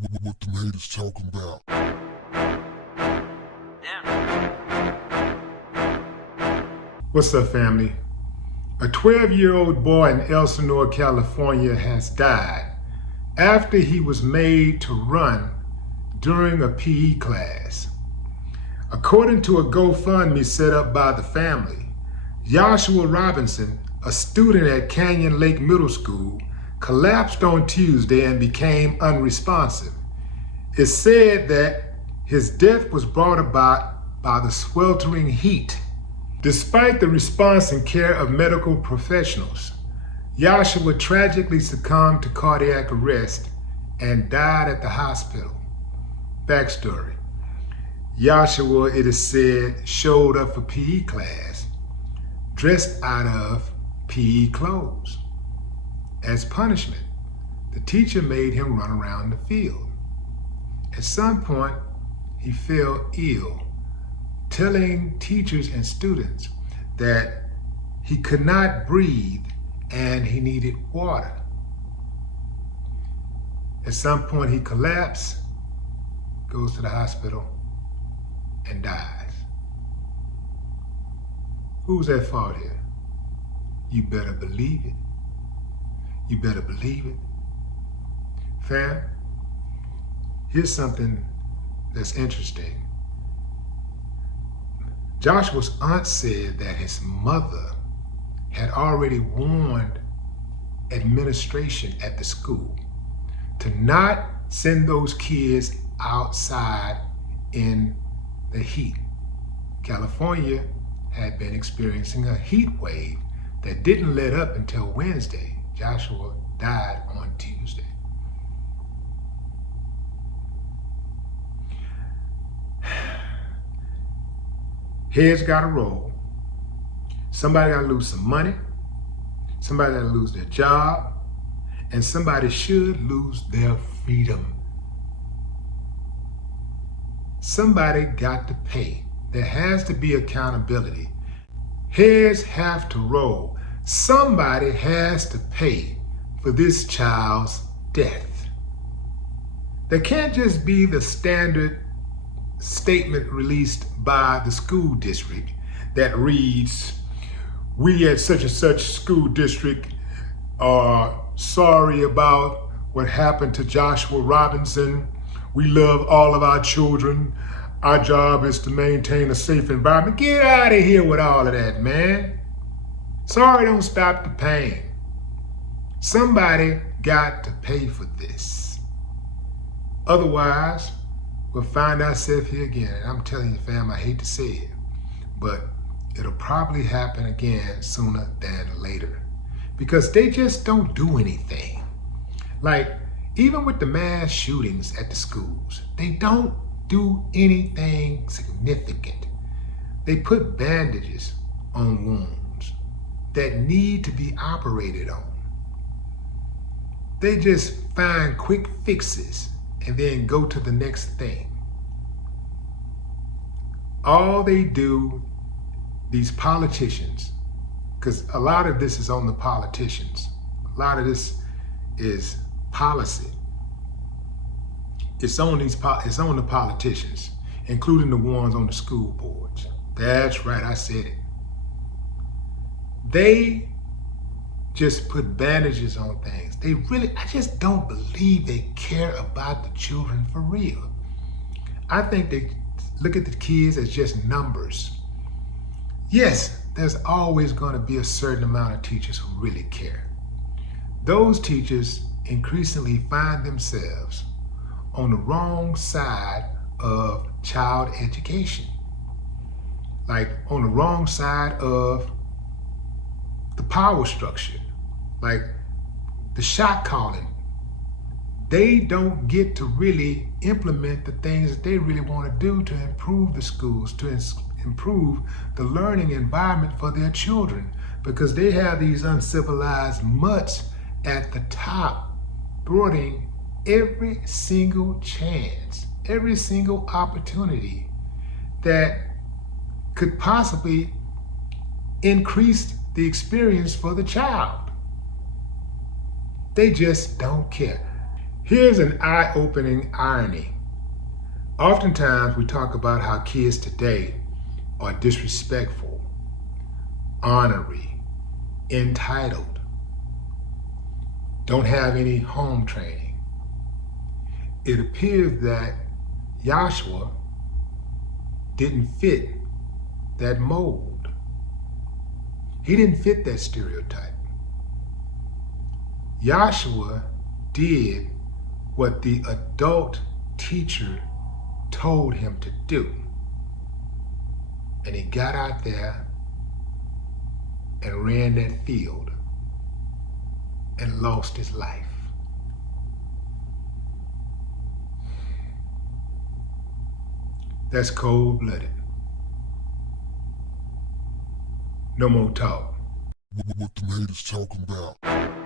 What the haters talking about? What's up, family? A 12-year-old boy in Elsinore, California has died after he was made to run during a PE class. According to a GoFundMe set up by the family, Yahshua Robinson, a student at Canyon Lake Middle School, collapsed on Tuesday and became unresponsive. It's said that his death was brought about by the sweltering heat. Despite the response and care of medical professionals, Yahshua tragically succumbed to cardiac arrest and died at the hospital. Backstory: Yahshua, it is said, showed up for PE class dressed out of PE clothes. As punishment, the teacher made him run around the field. At some point, he fell ill, telling teachers and students that he could not breathe and he needed water. At some point, he collapsed, goes to the hospital, and dies. Who's at fault here? You better believe it. You better believe it. Fam, here's something that's interesting. Joshua's aunt said that his mother had already warned administration at the school to not send those kids outside in the heat. California had been experiencing a heat wave that didn't let up until Wednesday. Joshua died on Tuesday. Heads gotta roll. Somebody gotta lose some money. Somebody gotta lose their job. And somebody should lose their freedom. Somebody got to pay. There has to be accountability. Heads have to roll. Somebody has to pay for this child's death. There can't just be the standard statement released by the school district that reads, "We at such and such school district are sorry about what happened to Joshua Robinson. We love all of our children. Our job is to maintain a safe environment." Get out of here with all of that, man. Sorry don't stop the pain. Somebody got to pay for this. Otherwise, we'll find ourselves here again. And I'm telling you, fam, I hate to say it, but it'll probably happen again sooner than later, because they just don't do anything. Like, even with the mass shootings at the schools, they don't do anything significant. They put bandages on wounds that need to be operated on. They just find quick fixes and then go to the next thing. All they do, these politicians, because a lot of this is on the politicians. A lot of this is policy. It's on the politicians, including the ones on the school boards. That's right, I said it. They just put bandages on things. I just don't believe they care about the children for real. I think they look at the kids as just numbers. Yes, there's always going to be a certain amount of teachers who really care. Those teachers increasingly find themselves on the wrong side of child education. Like on the wrong side of the power structure, like the shot calling. They don't get to really implement the things that they really want to do to improve the schools, to improve the learning environment for their children, because they have these uncivilized mutts at the top thwarting every single chance, every single opportunity that could possibly increase the experience for the child. They just don't care. Here's an eye-opening irony. Oftentimes we talk about how kids today are disrespectful, ornery, entitled, don't have any home training. It appears that Yahshua didn't fit that mold. He didn't fit that stereotype. Yahshua did what the adult teacher told him to do. And he got out there and ran that field and lost his life. That's cold-blooded. No more talk. What the haters talking about?